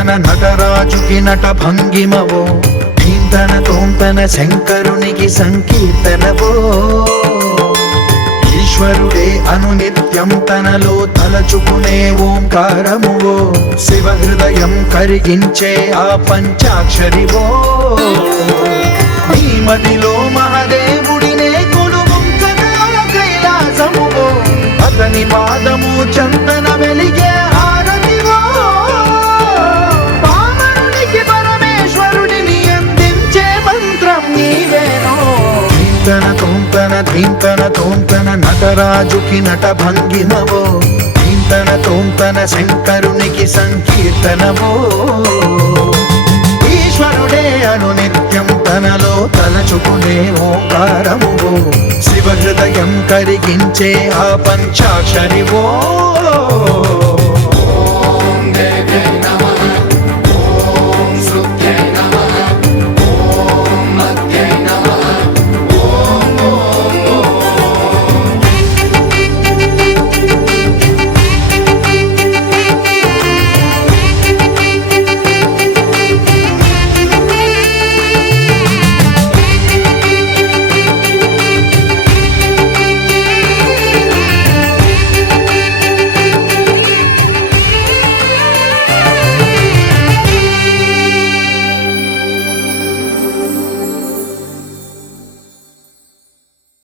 తోంతన నటరాజుకి నట భంగిమవో ధీంతన తోంతన శంకరునికి సంకీర్తనవో ఈశ్వరుడే అనునిత్యం తనలో తలచుకునే ఓంకారమువో శివ హృదయం కరిగించే ఆ పంచాక్షరివో నీ మదిలో మహాదేవుడినే కొలువుంచగా కైలాసమువో అతని పాదము చందన వెలిగే హారతివో పామరునికి పరమేశ్వరుడిని అందించే మంత్రం నీవేనో ధీంతన తోంతన ధీంతన తోంతన నటరాజుకి నట భంగిమవో ధీంతన తోంతన శంకరునికి సంకీర్తనవో ఈశ్వరుడే అనునిత్యం తనలో తలచుకునే ఓంకారమువో శివ హృదయం కరిగించే ఆ పంచాక్షరివో